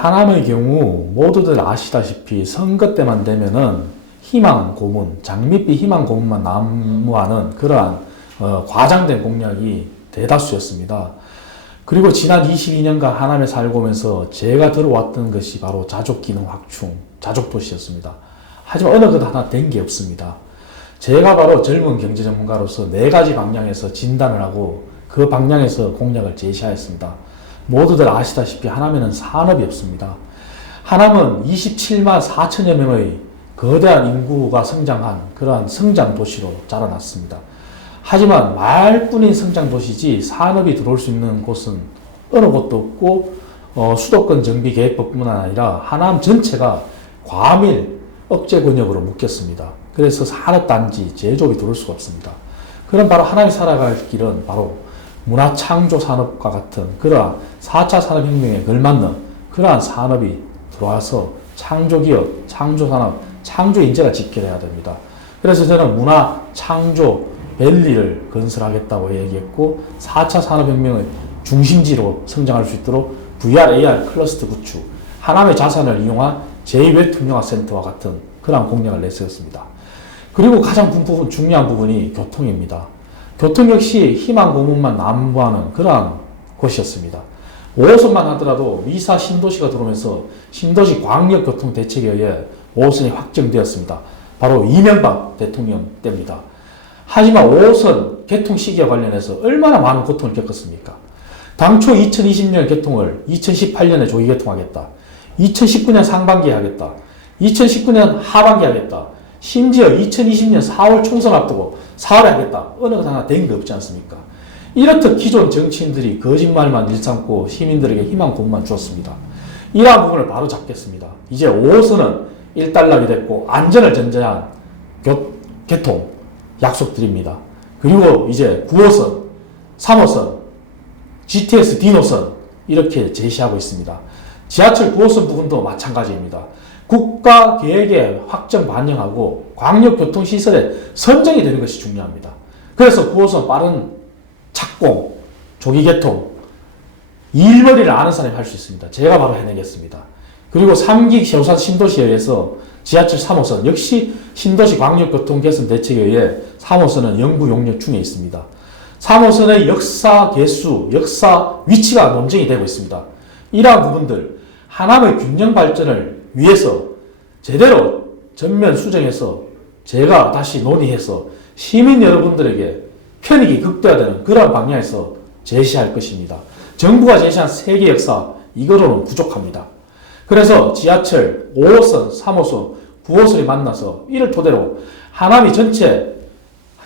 하남의 경우 모두들 아시다시피 선거 때만 되면은 희망 고문, 장밋빛 희망 고문만 난무하는 그러한 어, 과장된 공약이 대다수였습니다. 그리고 지난 22년간 하남에 살고 오면서 제가 들어왔던 것이 바로 자족 기능 확충, 자족 도시였습니다. 하지만 어느 것 하나 된 게 없습니다. 제가 바로 젊은 경제 전문가로서 네 가지 방향에서 진단을 하고 그 방향에서 공약을 제시하였습니다. 모두들 아시다시피 하남에는 산업이 없습니다. 하남은 27만 4천여 명의 거대한 인구가 성장한 그러한 성장 도시로 자라났습니다. 하지만 말뿐인 성장 도시지 산업이 들어올 수 있는 곳은 어느 곳도 없고 어, 수도권 정비 계획법뿐만 아니라 하남 전체가 과밀 억제 권역으로 묶였습니다. 그래서 산업 단지, 제조업이 들어올 수가 없습니다. 그럼 바로 하남이 살아갈 길은 바로 문화 창조 산업과 같은 그러한 4차 산업혁명에 걸맞는 그러한 산업이 들어와서 창조기업, 창조산업, 창조인재가 집결해야 됩니다. 그래서 저는 문화 창조 밸리를 건설하겠다고 얘기했고 4차 산업혁명의 중심지로 성장할 수 있도록 VR, AR 클러스터 구축, 하남의 자산을 이용한 제2웹투명화센터와 같은 그러한 공약을 내세웠습니다. 그리고 가장 중요한 부분이 교통입니다. 교통 역시 희망 고문만 난무하는 그러한 곳이었습니다. 5호선만 하더라도 미사 신도시가 들어오면서 신도시 광역교통 대책에 의해 5호선이 확정되었습니다. 바로 이명박 대통령 때입니다. 하지만 5호선 개통 시기와 관련해서 얼마나 많은 고통을 겪었습니까? 당초 2020년 개통을 2018년에 조기 개통하겠다. 2019년 상반기에 하겠다. 2019년 하반기에 하겠다. 심지어 2020년 4월 총선 앞두고 4월에 하겠다. 어느 것 하나 된 게 없지 않습니까? 이렇듯 기존 정치인들이 거짓말만 일삼고 시민들에게 희망 고문만 주었습니다. 이러한 부분을 바로 잡겠습니다. 이제 5호선은 일단락이 됐고 안전을 전제한 교, 개통 약속드립니다. 그리고 이제 9호선, 3호선, GTS D노선 이렇게 제시하고 있습니다. 지하철 9호선 부분도 마찬가지입니다. 국가 계획에 확정 반영하고 광역교통시설에 선정이 되는 것이 중요합니다. 그래서 9호선 빠른 착공, 조기 개통, 일머리를 아는 사람이 할 수 있습니다. 제가 바로 해내겠습니다. 그리고 3기 효산 신도시에 의해서 지하철 3호선 역시 신도시 광역교통 개선 대책에 의해 3호선은 영구 용역 중에 있습니다. 3호선의 역사 개수, 역사 위치가 논쟁이 되고 있습니다. 이러한 부분들 하남의 균형 발전을 위해서 제대로 전면 수정해서 제가 다시 논의해서 시민 여러분들에게 편익이 극대화되는 그러한 방향에서 제시할 것입니다. 정부가 제시한 세계 역사 이거로는 부족합니다. 그래서 지하철 5호선, 3호선, 9호선이 만나서 이를 토대로 하남이 전체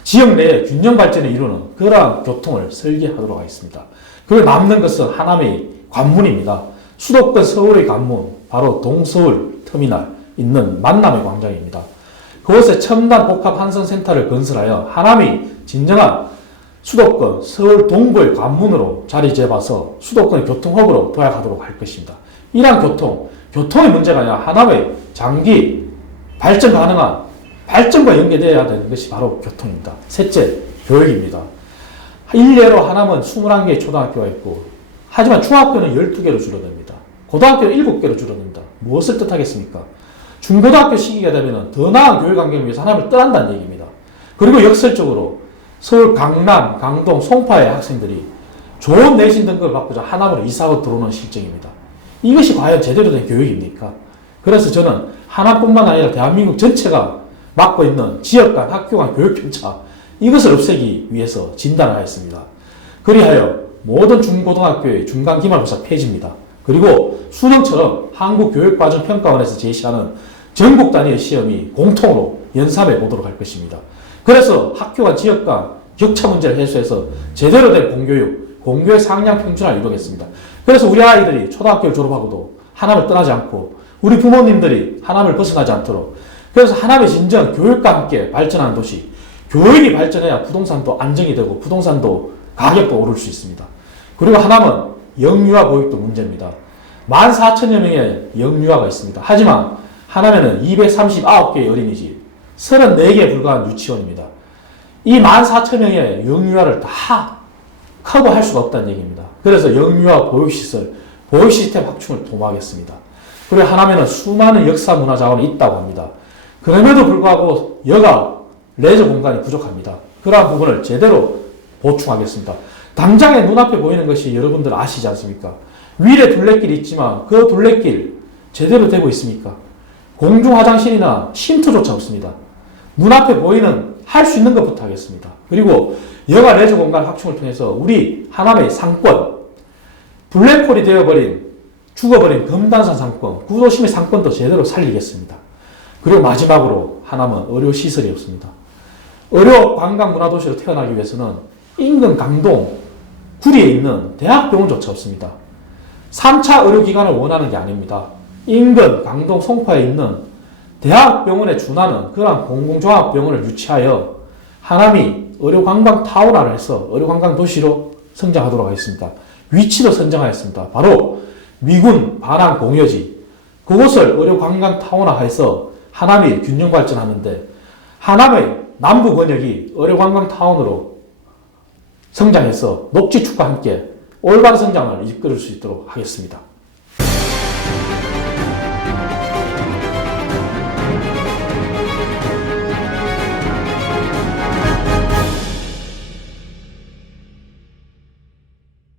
지역 내에 균형 발전을 이루는 그러한 교통을 설계하도록 하겠습니다. 그리고 남는 것은 하남의 관문입니다. 수도권 서울의 관문, 바로 동서울 터미널 있는 만남의 광장입니다. 그곳에 첨단 복합 환승센터를 건설하여 하남이 진정한 수도권 서울 동부의 관문으로 자리 잡아서 수도권의 교통허브로 도약하도록 할 것입니다. 이러한 교통, 교통의 문제가 아니라 하남의 장기 발전 가능한 발전과 연계되어야 되는 것이 바로 교통입니다. 셋째, 교육입니다. 일례로 하남은 21개의 초등학교가 있고 하지만 중학교는 12개로 줄어듭니다. 고등학교는 7개로 줄어듭니다. 무엇을 뜻하겠습니까? 중고등학교 시기가 되면 더 나은 교육 환경을 위해서 하나를 떠난다는 얘기입니다. 그리고 역설적으로 서울 강남, 강동, 송파의 학생들이 좋은 내신 등급을 받고자 하남으로 이사하고 들어오는 실정입니다. 이것이 과연 제대로 된 교육입니까? 그래서 저는 하남뿐만 아니라 대한민국 전체가 맡고 있는 지역 간, 학교 간 교육 편차 이것을 없애기 위해서 진단을 하였습니다. 그리하여 모든 중고등학교의 중간 기말고사 폐지입니다. 그리고 수능처럼 한국교육과정평가원에서 제시하는 전국 단위의 시험이 공통으로 연삼해 보도록 할 것입니다. 그래서 학교와 지역 간 격차 문제를 해소해서 제대로 된 공교육, 공교의 상향 평준화를 이루겠습니다. 그래서 우리 아이들이 초등학교를 졸업하고도 하남을 떠나지 않고 우리 부모님들이 하남을 벗어나지 않도록 그래서 하남의 진정 교육과 함께 발전하는 도시, 교육이 발전해야 부동산도 안정이 되고 부동산도 가격도 오를 수 있습니다. 그리고 하남은 영유아 보육도 문제입니다. 14,000여 명의 영유아가 있습니다. 하지만 하남에는 239개의 어린이집, 34개에 불과한 유치원입니다. 이 14,000명의 영유아를 다 커버할 수가 없다는 얘기입니다. 그래서 영유아 보육시설, 보육 시스템 확충을 도모하겠습니다. 그리고 하남에는 수많은 역사 문화 자원이 있다고 합니다. 그럼에도 불구하고 여가 레저 공간이 부족합니다. 그러한 부분을 제대로 보충하겠습니다. 당장에 눈앞에 보이는 것이 여러분들 아시지 않습니까? 위에 둘레길이 있지만 그 둘레길 제대로 되고 있습니까? 공중 화장실이나 쉼터조차 없습니다. 눈앞에 보이는 할 수 있는 것부터 하겠습니다. 그리고 여가 레저 공간 확충을 통해서 우리 하남의 상권, 블랙홀이 되어버린 죽어버린 금단산 상권, 구도심의 상권도 제대로 살리겠습니다. 그리고 마지막으로 하나는 의료 시설이 없습니다. 의료 관광 문화도시로 태어나기 위해서는 인근 강동, 구리에 있는 대학병원조차 없습니다. 3차 의료기관을 원하는 게 아닙니다. 인근 강동 송파에 있는 대학병원에 준하는 그러한 공공종합병원을 유치하여 하남이 의료관광 타운화를 해서 의료관광 도시로 성장하도록 하겠습니다. 위치도 선정하였습니다. 바로 미군 반항 공여지 그곳을 의료관광 타운화해서 하남이 균형 발전하는데 하남의 남부 권역이 의료관광 타운으로 성장해서 녹지축과 함께 올바른 성장을 이끌 수 있도록 하겠습니다.